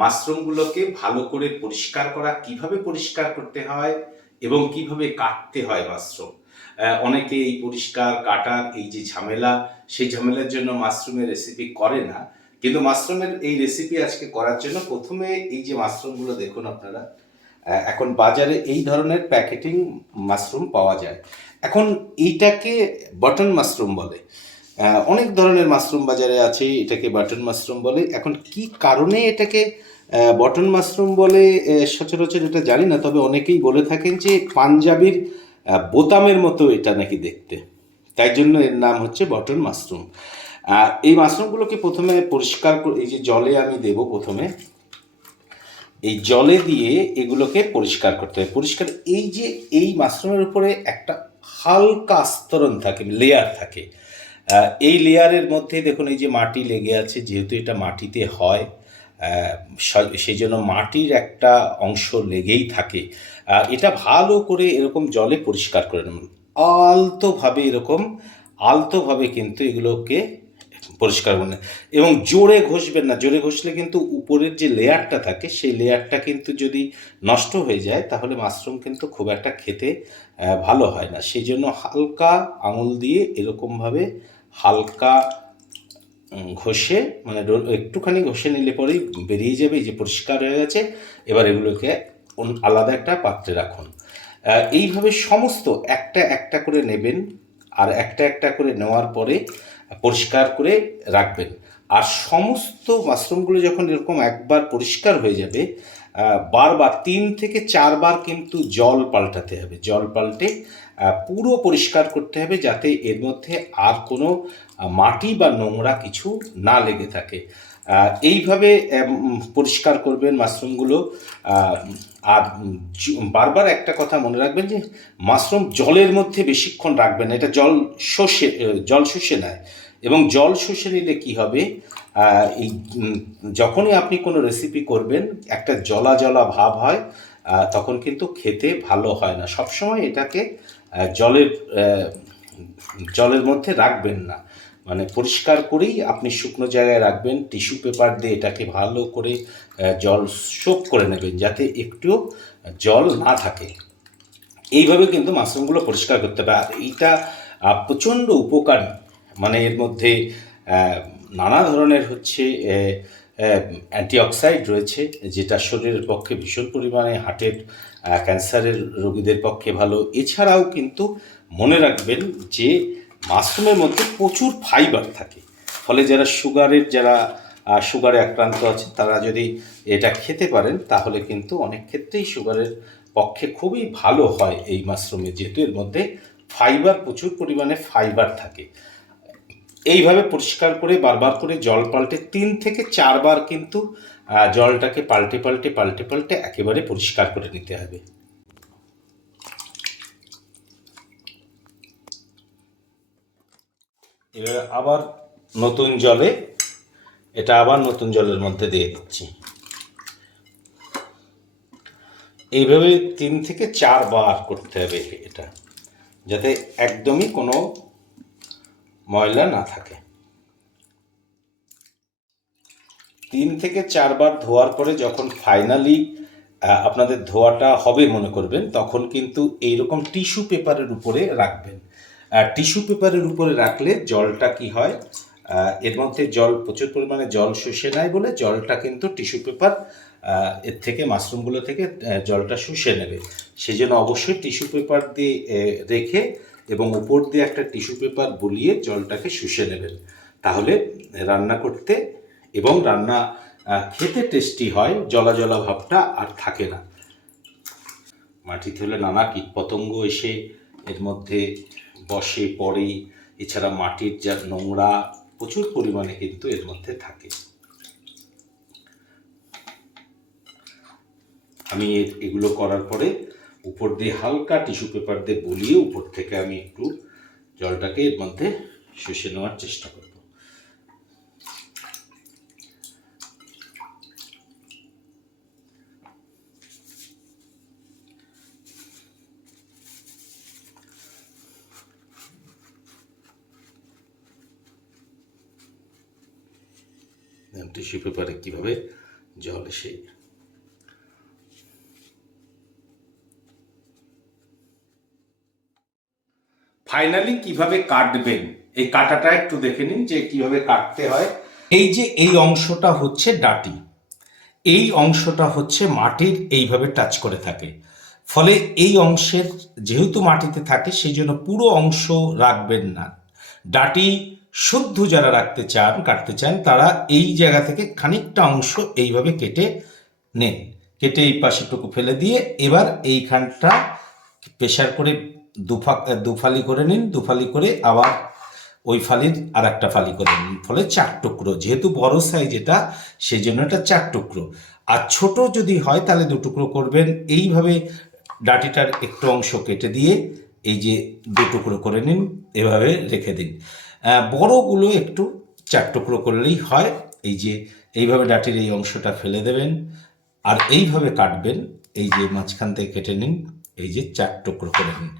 মাশরুমগুলোকে ভালো করে পরিষ্কার করা, কীভাবে পরিষ্কার করতে হয় এবং কীভাবে কাটতে হয় মাশরুম? অনেকে এই পরিষ্কার কাটার এই যে ঝামেলা, সেই ঝামেলার জন্য মাশরুমের রেসিপি করে না। কিন্তু মাশরুমের এই রেসিপি আজকে করার জন্য প্রথমে এই যে মাশরুমগুলো দেখুন আপনারা এখন বাজারে এই ধরনের প্যাকেটিং মাশরুম পাওয়া যায়। এখন এইটাকে বটন মাশরুম বলে। অনেক ধরনের মাশরুম বাজারে আছে, এটাকে বাটন মাশরুম বলে। এখন কি কারণে এটাকে বটন মাশরুম বলে সচরাচর এটা জানি না, তবে অনেকেই বলে থাকেন যে পাঞ্জাবির বোতামের মতো এটা নাকি দেখতে। তাই জন্য এর নাম হচ্ছে বটন মাশরুম। এই মাশরুমগুলোকে প্রথমে পরিষ্কার করে এই যে জলে আমি দেব প্রথমে। এই জলে দিয়ে এগুলোকে পরিষ্কার করতে হবে। পরিষ্কার, এই যে এই মাশরুমের উপরে একটা হালকা আস্তরণ থাকে লেয়ার থাকে। এই লেয়ারের মধ্যে দেখুন, এই যে মাটি লেগে আছে, যেহেতু এটা মাটিতে হয় সেই জন্য মাটির একটা অংশ লেগেই থাকে। এটা ভালো করে এরকম জলে পরিষ্কার করে নেবেন। আলতোভাবে এরকম, আলতোভাবে কিন্তু এগুলোকে পরিষ্কার করবেন। এবং জোরে ঘষবেন না। জোরে ঘষলে কিন্তু উপরের যে লেয়ারটা থাকে, সেই লেয়ারটা কিন্তু যদি নষ্ট হয়ে যায়, তাহলে মাশরুম কিন্তু খুব একটা খেতে ভালো হয় না। সেই জন্য হালকা আঙুল দিয়ে এরকমভাবে হালকা ঘষে মানে একটুখানি ঘষে নিলে পরেই বেরিয়ে যাবে যে পরিষ্কার হয়ে গেছে, এবার এগুলোকে আলাদা একটা পাত্রে রাখুন। এইভাবে সমস্ত একটা একটা করে নেবেন, আর একটা একটা করে নেওয়ার পরে পরিষ্কার করে রাখবেন। আর সমস্ত মাশরুমগুলো যখন এরকম একবার পরিষ্কার হয়ে যাবে বারবার, তিন থেকে চারবার কিন্তু জল পাল্টাতে হবে। জল পাল্টে পুরো পরিষ্কার করতে হবে যাতে এর মধ্যে আর কোনো মাটি বা নোংরা কিছু না লেগে থাকে। এইভাবে পরিষ্কার করবেন মাশরুমগুলো। আর বারবার একটা কথা মনে রাখবেন যে, মাশরুম জলের মধ্যে বেশিক্ষণ রাখবেন এটা জল শোষে জল শুষে নেয়। এবং জল শুষে নিলে কি হবে? এই যখনই আপনি কোনো রেসিপি করবেন, একটা জলা জলা ভাব হয় তখন কিন্তু খেতে ভালো হয় না। সবসময় এটাকে জলের জলের মধ্যে রাখবেন না। মানে পরিষ্কার করেই আপনি শুকনো জায়গায় রাখবেন, টিস্যু পেপার দিয়ে এটাকে ভালো করে জল শোক করে নেবেন যাতে একটুও জল না থাকে। এইভাবে কিন্তু মাশরুমগুলো পরিষ্কার করতে হবে। আর এইটা প্রচণ্ড উপকারী। মানে এর মধ্যে নানা ধরনের হচ্ছে অ্যান্টিঅক্সাইড রয়েছে, যেটা শরীরের পক্ষে ভীষণ পরিমাণে হার্টের ক্যান্সারের রোগীদের পক্ষে ভালো। এছাড়াও কিন্তু মনে রাখবেন যে মাশরুমের মধ্যে প্রচুর ফাইবার থাকে। ফলে যারা সুগারের যারা সুগারে আক্রান্ত আছে, তারা যদি এটা খেতে পারেন, তাহলে কিন্তু অনেক ক্ষেত্রেই সুগারের পক্ষে খুবই ভালো হয় এই মাশরুমে, যেহেতু এর মধ্যে ফাইবার প্রচুর পরিমাণে ফাইবার থাকে। এইভাবে পরিষ্কার করে, বারবার করে জল পাল্টে, তিন থেকে চারবার কিন্তু জলটাকে পাল্টে পাল্টে পাল্টে পাল্টে একেবারে পরিষ্কার করে নিতে হবে। এবার আবার নতুন জলে, এটা আবার নতুন জলের মধ্যে দিয়ে দিচ্ছি। এইভাবে তিন থেকে চারবার করতে হবে এটা, যাতে একদমই কোনো ময়লা না থাকে। তিন থেকে চারবার ধোয়ার পরে যখন ফাইনালি আপনাদের ধোয়াটা হবে মনে করবেন, তখন কিন্তু এইরকম টিস্যু পেপারের উপরে রাখবেন। টিস্যু পেপারের উপরে রাখলে জলটা কি হয় এর মধ্যে জল, প্রচুর পরিমাণে জল শুষে নেয় বলে জলটা কিন্তু টিস্যু পেপার এর থেকে মাশরুমগুলো থেকে জলটা শুষে নেবে। সেই জন্য অবশ্যই টিস্যু পেপার দিয়ে রেখে এবং উপর দিয়ে একটা টিস্যু পেপার বুলিয়ে জলটাকে শুষে নেবেন। তাহলে রান্না করতে এবং রান্না খেতে টেস্টি হয় জলা জলা ভাবটা আর থাকে না। মাটিতে হলে নানা কীটপতঙ্গ এসে এর মধ্যে বসে, পড়ে, এছাড়া মাটির যা নোংরা, প্রচুর পরিমাণে কিন্তু এর মধ্যে থাকে। আমি এগুলো করার পরে উপর দিয়ে হালকা টিস্যু পেপার দিয়ে বলিয়ে উপর থেকে আমি একটু জলটাকে এর মধ্যে শুষে নেওয়ার চেষ্টা করব। টিস্যু পেপারে কীভাবে জল সেই ফাইনালি কীভাবে কাটবেন? এই কাটাটা একটু দেখে নিন যে কীভাবে কাটতে হয়। এই যে এই অংশটা হচ্ছে ডাটি। এই অংশটা হচ্ছে মাটির এইভাবে টাচ করে থাকে। ফলে এই অংশের যেহেতু মাটিতে থাকে সেই জন্য পুরো অংশ রাখবেন না। ডাটি শুদ্ধ যারা রাখতে চান, কাটতে চান, তারা এই জায়গা থেকে খানিকটা অংশ এইভাবে কেটে নেন। কেটে এই পাশেটুকু ফেলে দিয়ে এবার এইখানটা প্রেশার করে দুফা দুফালি করে নিন, দুফালি করে আবার ওই ফালির আর একটা ফালি করে নিন। ফলে চার টুকরো, যেহেতু বড় সাইজ এটা সেই জন্য এটা চার টুকরো। আর ছোট যদি হয়, তাহলে দু টুকরো করবেন। এইভাবে ডাটিটার একটু অংশ কেটে দিয়ে এই যে দু টুকরো করে নিন, এভাবে রেখে দিন। বড়গুলো একটু চার টুকরো করলেই হয়। এই যে এইভাবে ডাটির এই অংশটা ফেলে দেবেন। আর এইভাবে কাটবেন। এই যে মাঝখান থেকে কেটে নিন। এই যে চার টুকরো করে নিন।